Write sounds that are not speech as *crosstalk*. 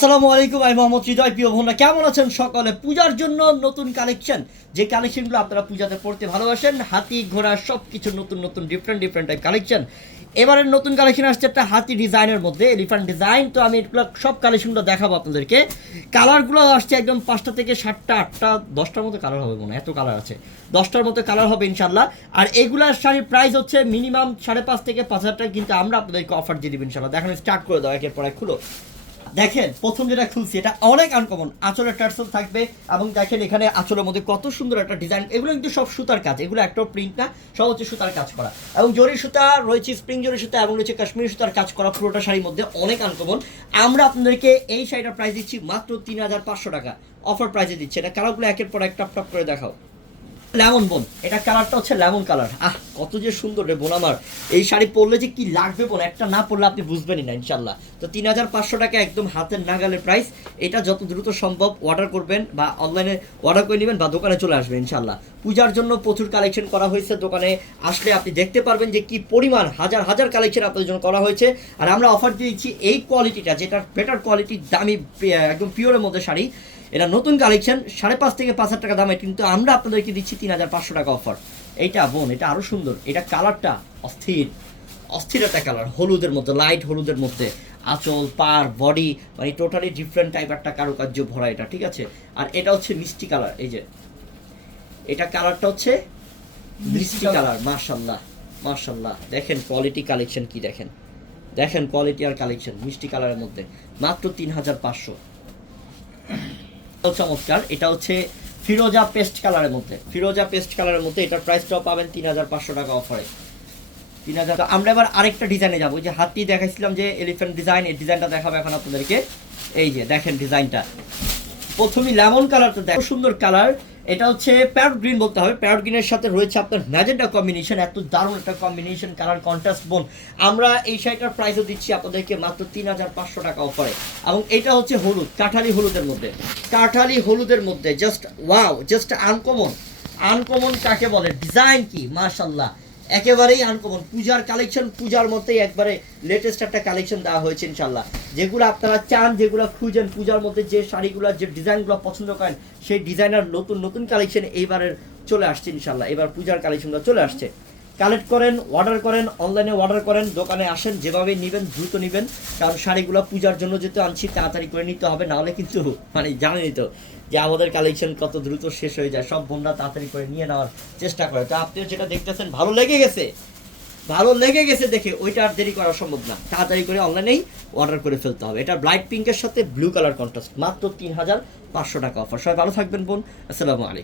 আসসালামু আলাইকুম, আমি মোহাম্মদ হৃদয় প্রিয় বোনরা। কেমন আছেন সকালে? পূজার জন্য নতুন কালেকশন যে কালেকশনগুলো আপনারা পূজাতে পড়তে ভালোবাসেন, হাতি, ঘোড়া সব কিছু নতুন নতুন ডিফারেন্ট ডিফারেন্ট টাইপ কালেকশন এবারের নতুন কালেকশন আসছে একটা হাতি ডিজাইনের মধ্যে এলিফ্যান্ট ডিজাইন তো আমি এগুলো, সব কালেকশনগুলো দেখাবো আপনাদেরকে। কালারগুলো আসছে একদম পাঁচটা থেকে সাতটা, আটটা, দশটার মতো কালার হবে মনে হয়, এত কালার আছে। দশটার মতো কালার হবে ইনশাল্লাহ আর এগুলার শাড়ির প্রাইস হচ্ছে মিনিমাম সাড়ে পাঁচ থেকে পাঁচ হাজার টাকা। কিন্তু আমরা আপনাদেরকে অফার দিয়ে দিব ইনশাল্লাহ দেখানো স্টার্ট করে দাও, একের পর এক, খুলো। দেখেন, প্রথম যেটা খুলছি, এটা অনেক আনকমন আঁচলের টার্সেল থাকবে এবং দেখেন এখানে আঁচলের মধ্যে কত সুন্দর একটা ডিজাইন এগুলো কিন্তু সব সুতার কাজ, এগুলো একটা প্রিন্ট না সব হচ্ছে সুতার কাজ করা। এবং জরি সুতা, রয়েছে স্প্রিং জরি সুতা এবং রয়েছে কাশ্মীরি সুতার কাজ করা পুরোটা শাড়ির মধ্যে অনেক আনকমন আমরা আপনাদেরকে এই শাড়িটার প্রাইস দিচ্ছি মাত্র তিন হাজার পাঁচশো টাকা। অফার প্রাইসে দিচ্ছে। এটা কালারগুলো একের পর এক টপ টপ করে দেখাও। লেমন বোন এটা কালারটা হচ্ছে লেমন কালার আহ কত যে সুন্দর রে বোন আমার। এই শাড়ি পরলে যে কি লাগবে বোন? একটা না পরলে আপনি বুঝবেনই না ইনশাল্লাহ তো তিন হাজার পাঁচশো টাকা একদম হাতের নাগালের প্রাইস এটা যত দ্রুত সম্ভব অর্ডার করবেন বা অনলাইনে অর্ডার করে নেবেন বা দোকানে চলে আসবেন ইনশাল্লাহ পূজার জন্য প্রচুর কালেকশন করা হয়েছে দোকানে। আসলে আপনি দেখতে পারবেন যে কি পরিমাণ হাজার হাজার কালেকশন আপনাদের জন্য করা হয়েছে। আর আমরা অফার দিয়ে দিচ্ছি এই কোয়ালিটিটা যেটা বেটার কোয়ালিটির দামি একদম পিওরের মধ্যে শাড়ি। এটা নতুন কালেকশন সাড়ে পাঁচ থেকে পাঁচ হাজার টাকা দামে। কিন্তু আমরা আপনাদেরকে দিচ্ছি তিন হাজার পাঁচশো টাকা অফার এইটা বোন এটা আরও সুন্দর। এটা কালারটা অস্থির। অস্থির একটা কালার হলুদের মধ্যে লাইট হলুদের মধ্যে। আঁচল পার বডি মানে টোটালি ডিফারেন্ট টাইপ একটা কারুকার্য ভরা এটা ঠিক আছে? আর এটা হচ্ছে মিষ্টি কালার এই যে। এটা কালারটা হচ্ছে মিষ্টি কালার মার্শাল্লাহ মার্শাল্লাহ দেখেন কোয়ালিটি কালেকশন কি দেখেন? দেখেন কোয়ালিটি আর কালেকশন মিষ্টি কালারের মধ্যে। মাত্র তিন হাজার পাঁচশো। *clears throat* চমৎকার এটা হচ্ছে ফিরোজা পেস্ট কালারের মধ্যে। ফিরোজা পেস্ট কালারের মধ্যে এটার প্রাইসটাও পাবেন তিন হাজার পাঁচশো টাকা অফারে তিন হাজার আমরা এবার আরেকটা ডিজাইনে যাব। যে হাতি দেখাইছিলাম যে এলিফ্যান্ট ডিজাইন এই ডিজাইনটা দেখাবো এখন আপনাদেরকে। এই যে, দেখেন ডিজাইনটা প্রথমেই লেমন কালারটা দেখো, সুন্দর কালার। এটা হচ্ছে প্যারট গ্রিন বলতে হবে। প্যারট গ্রিনের সাথে রয়েছে আপনার ম্যাজেন্টা কম্বিনেশন এত দারুণ একটা কম্বিনেশন কালার কন্ট্রাস্ট বোন আমরা এই শাড়িটার প্রাইসও দিচ্ছি আপনাদেরকে মাত্র তিন হাজার পাঁচশো টাকা অফারে এবং এটা হচ্ছে হলুদ, কাঠালি হলুদের মধ্যে। কাঠালি হলুদের মধ্যে just wow just uncommon uncommon কাকে বলে? ডিজাইন কি? মাশাল্লাহ একেবারেই আনকমন পূজার কালেকশন পূজার মধ্যেই একবারে লেটেস্ট একটা কালেকশন দেওয়া হয়েছে ইনশাল্লাহ যেগুলো আপনারা চান, যেগুলো খুঁজেন, পূজার মধ্যে যে শাড়িগুলো, যে ডিজাইনগুলো পছন্দ করেন, সেই ডিজাইনার নতুন নতুন কালেকশন এইবারের চলে আসছে ইনশাল্লাহ এবার পূজার কালেকশনগুলো চলে আসছে। কালেক্ট করেন অর্ডার করেন অনলাইনে অর্ডার করেন, দোকানে আসেন, যেভাবে নেবেন দ্রুত নেবেন। কারণ শাড়িগুলো পূজার জন্য যেহেতু আনছি, তাড়াতাড়ি করে নিতে হবে, নাহলে কিন্তু মানে জানেনই তো যে আমাদের কালেকশন কত দ্রুত শেষ হয়ে যায়। সব বোনরা তাড়াতাড়ি করে নিয়ে নেওয়ার চেষ্টা করে। তো আপনিও যেটা দেখতেছেন, ভালো লেগে গেছে। ভালো লেগে গেছে দেখে, ওইটা আর দেরি করা সম্ভব না। তাড়াতাড়ি করে অনলাইনেই অর্ডার করে ফেলতে হবে। এটা ব্লাইট পিঙ্কের সাথে ব্লু কালার কন্ট্রাস্ট মাত্র তিন হাজার পাঁচশো টাকা অফার সবাই ভালো থাকবেন, বোন। আসসালামু আলাইকুম।